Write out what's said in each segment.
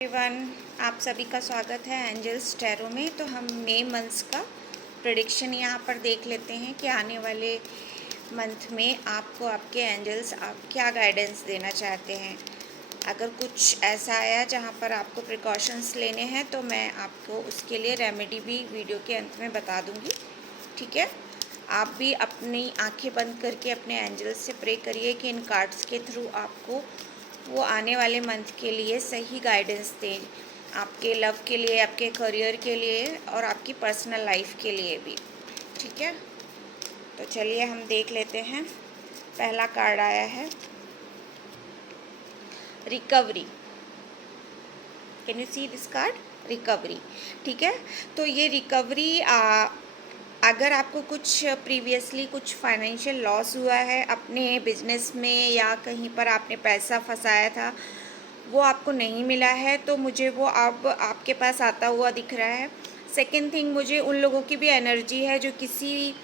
Everyone, आप सभी का स्वागत है एंजल्स टैरो में। तो हम मई मंथ्स का प्रेडिक्शन यहाँ पर देख लेते हैं कि आने वाले मंथ में आपको आपके एंजल्स आप क्या गाइडेंस देना चाहते हैं। अगर कुछ ऐसा आया जहाँ पर आपको प्रिकॉशंस लेने हैं तो मैं आपको उसके लिए रेमेडी भी वीडियो के अंत में बता दूँगी, ठीक है। आप भी अपनी आंखें बंद करके अपने एंजल्स से प्रे करिए कि इन कार्ड्स के थ्रू आपको वो आने वाले मंथ के लिए सही गाइडेंस दें, आपके लव के लिए, आपके करियर के लिए और आपकी पर्सनल लाइफ के लिए भी, ठीक है। तो चलिए हम देख लेते हैं। पहला कार्ड आया है recovery. Can you see this card? Recovery, ठीक है। तो ये रिकवरी अगर आपको कुछ प्रीवियसली कुछ फाइनेंशियल लॉस हुआ है अपने बिजनेस में या कहीं पर आपने पैसा फंसाया था, वो आपको नहीं मिला है, तो मुझे वो अब आपके पास आता हुआ दिख रहा है। सेकंड थिंग, मुझे उन लोगों की भी एनर्जी है जो किसी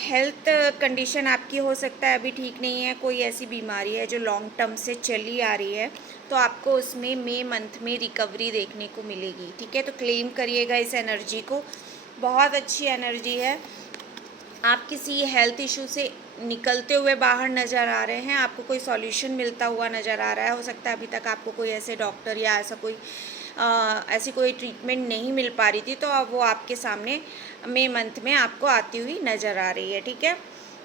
हेल्थ कंडीशन आपकी हो सकता है अभी ठीक नहीं है, कोई ऐसी बीमारी है जो लॉन्ग टर्म से चली आ रही है, तो आपको उसमें मई मंथ में रिकवरी देखने को मिलेगी, ठीक है। तो क्लेम करिएगा इस एनर्जी को, बहुत अच्छी एनर्जी है। आप किसी हेल्थ इशू से निकलते हुए बाहर नज़र आ रहे हैं, आपको कोई सॉल्यूशन मिलता हुआ नज़र आ रहा है। हो सकता है अभी तक आपको कोई ऐसे डॉक्टर या ऐसा कोई ऐसी कोई ट्रीटमेंट नहीं मिल पा रही थी, तो अब वो आपके सामने मई मंथ में आपको आती हुई नज़र आ रही है, ठीक है।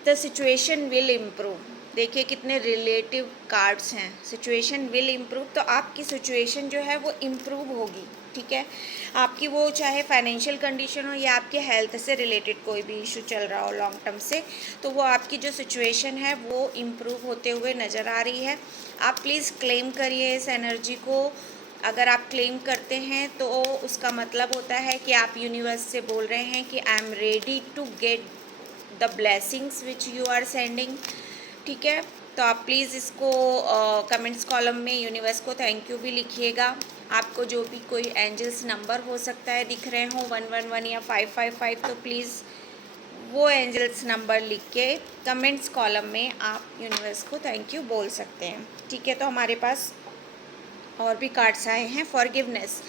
द सिचुएशन विल इम्प्रूव, देखिए कितने रिलेटिव कार्ड्स हैं। सिचुएशन विल इम्प्रूव, तो आपकी सिचुएशन जो है वो इम्प्रूव होगी, ठीक है। आपकी वो चाहे फाइनेंशियल कंडीशन हो या आपके हेल्थ से रिलेटेड कोई भी इशू चल रहा हो लॉन्ग टर्म से, तो वो आपकी जो सिचुएशन है वो इम्प्रूव होते हुए नज़र आ रही है। आप प्लीज़ क्लेम करिए इस एनर्जी को। अगर आप क्लेम करते हैं तो उसका मतलब होता है कि आप यूनिवर्स से बोल रहे हैं कि I am ready to get the blessings which you are sending, ठीक है। तो आप प्लीज़ इसको कमेंट्स कॉलम में यूनिवर्स को थैंक यू भी लिखिएगा। आपको जो भी कोई एंजल्स नंबर हो सकता है दिख रहे हो 111 या 555, तो प्लीज़ वो एंजल्स नंबर लिख के कमेंट्स कॉलम में आप यूनिवर्स को थैंक यू बोल सकते हैं, ठीक है। तो हमारे पास और भी कार्ड्स आए हैं फॉरगिवनेस।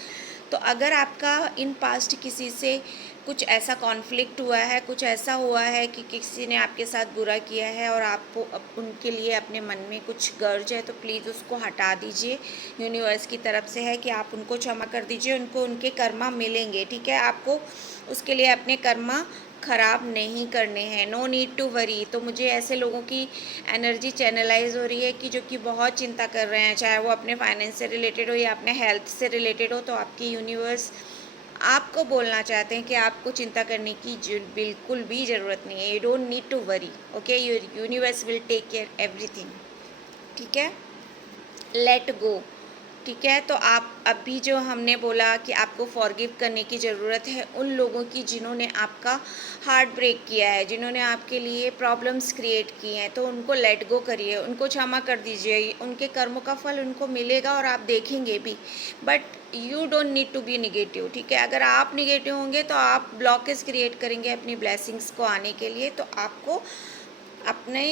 तो अगर आपका इन पास्ट किसी से कुछ ऐसा कॉन्फ्लिक्ट हुआ है, कुछ ऐसा हुआ है कि किसी ने आपके साथ बुरा किया है और आपको उनके लिए अपने मन में कुछ गर्ज है, तो प्लीज़ उसको हटा दीजिए। यूनिवर्स की तरफ से है कि आप उनको क्षमा कर दीजिए, उनको उनके कर्मा मिलेंगे, ठीक है। आपको उसके लिए अपने कर्मा ख़राब नहीं करने हैं, नो नीड टू वरी। तो मुझे ऐसे लोगों की एनर्जी चैनलाइज हो रही है कि जो कि बहुत चिंता कर रहे हैं, चाहे वो अपने फाइनेंस से रिलेटेड हो या अपने हेल्थ से रिलेटेड हो। तो आपकी यूनिवर्स आपको बोलना चाहते हैं कि आपको चिंता करने की बिल्कुल भी ज़रूरत नहीं है। You don't need to worry, okay. Your universe will take care everything, ठीक है। लेट गो, ठीक है। तो आप अभी जो हमने बोला कि आपको फॉरगिव करने की ज़रूरत है उन लोगों की जिन्होंने आपका हार्ट ब्रेक किया है, जिन्होंने आपके लिए प्रॉब्लम्स क्रिएट की हैं, तो उनको लेट गो करिए, उनको क्षमा कर दीजिए। उनके कर्मों का फल उनको मिलेगा और आप देखेंगे भी, but you don't need to be negative, ठीक है। अगर आप निगेटिव होंगे तो आप ब्लॉकेज क्रिएट करेंगे अपनी ब्लेसिंग्स को आने के लिए। तो आपको अपने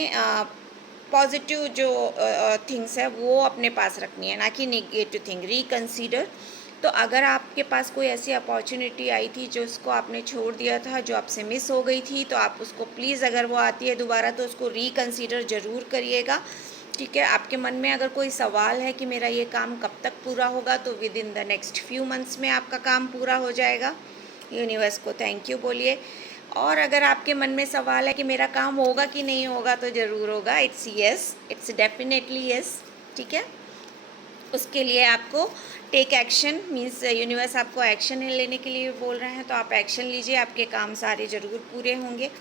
पॉजिटिव जो थिंग्स है वो अपने पास रखनी है, ना कि नेगेटिव थिंग। रिकंसीडर, तो अगर आपके पास कोई ऐसी अपॉर्चुनिटी आई थी जो उसको आपने छोड़ दिया था, जो आपसे मिस हो गई थी, तो आप उसको प्लीज़, अगर वो आती है दोबारा तो उसको रिकंसीडर ज़रूर करिएगा, ठीक है। आपके मन में अगर कोई सवाल है कि मेरा ये काम कब तक पूरा होगा, तो with in the next few months में आपका काम पूरा हो जाएगा। यूनिवर्स को थैंक यू बोलिए। और अगर आपके मन में सवाल है कि मेरा काम होगा कि नहीं होगा, तो ज़रूर होगा। It's yes, it's definitely yes, ठीक है। उसके लिए आपको टेक एक्शन, मीन्स यूनिवर्स आपको एक्शन लेने के लिए बोल रहे हैं, तो आप एक्शन लीजिए, आपके काम सारे ज़रूर पूरे होंगे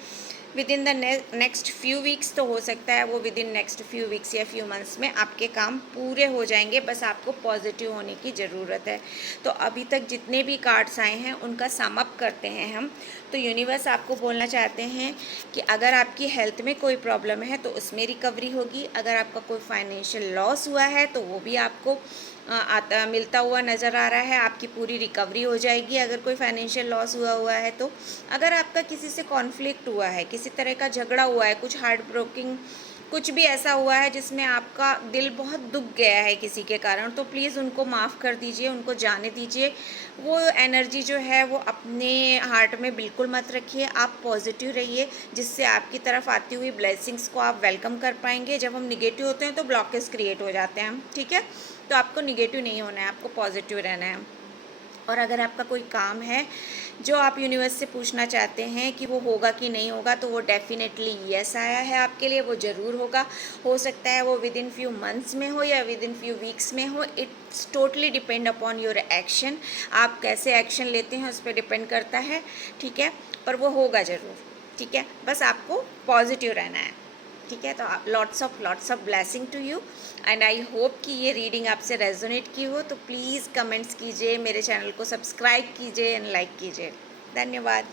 with in the next few weeks. तो हो सकता है वो with in next few weeks या फ्यू मंथ्स में आपके काम पूरे हो जाएंगे, बस आपको पॉजिटिव होने की ज़रूरत है। तो अभी तक जितने भी कार्ड्स आए हैं उनका सम अप करते हैं हम। तो यूनिवर्स आपको बोलना चाहते हैं कि अगर आपकी हेल्थ में कोई प्रॉब्लम है तो उसमें रिकवरी होगी, अगर आपका कोई फाइनेंशियल लॉस हुआ है तो वो भी आपको मिलता हुआ नज़र आ रहा है, आपकी पूरी रिकवरी हो जाएगी अगर कोई फाइनेंशियल लॉस हुआ है तो। अगर आपका किसी से कॉन्फ्लिक्ट हुआ है, किसी तरह का झगड़ा हुआ है, कुछ हार्ट ब्रोकिंग कुछ भी ऐसा हुआ है जिसमें आपका दिल बहुत दुख गया है किसी के कारण, तो प्लीज़ उनको माफ़ कर दीजिए, उनको जाने दीजिए। वो एनर्जी जो है वो अपने हार्ट में बिल्कुल मत रखिए। आप पॉजिटिव रहिए, जिससे आपकी तरफ आती हुई ब्लेसिंग्स को आप वेलकम कर पाएंगे। जब हम निगेटिव होते हैं तो ब्लॉकेज क्रिएट हो जाते हैं, ठीक है। तो आपको निगेटिव नहीं होना है, आपको पॉजिटिव रहना है। और अगर आपका कोई काम है जो आप यूनिवर्स से पूछना चाहते हैं कि वो होगा कि नहीं होगा, तो वो डेफिनेटली यस आया है आपके लिए, वो ज़रूर होगा। हो सकता है वो विद इन फ्यू मंथ्स में हो या विद इन फ्यू वीक्स में हो। It's totally depend upon your action. आप कैसे एक्शन लेते हैं उस पर डिपेंड करता है, ठीक है। पर वो होगा ज़रूर, ठीक है। बस आपको पॉजिटिव रहना है, ठीक है। तो lots of blessing to you, and I hope कि ये रीडिंग आपसे रेजोनेट की हो। तो प्लीज़ कमेंट्स कीजिए, मेरे चैनल को सब्सक्राइब कीजिए एंड लाइक कीजिए। धन्यवाद।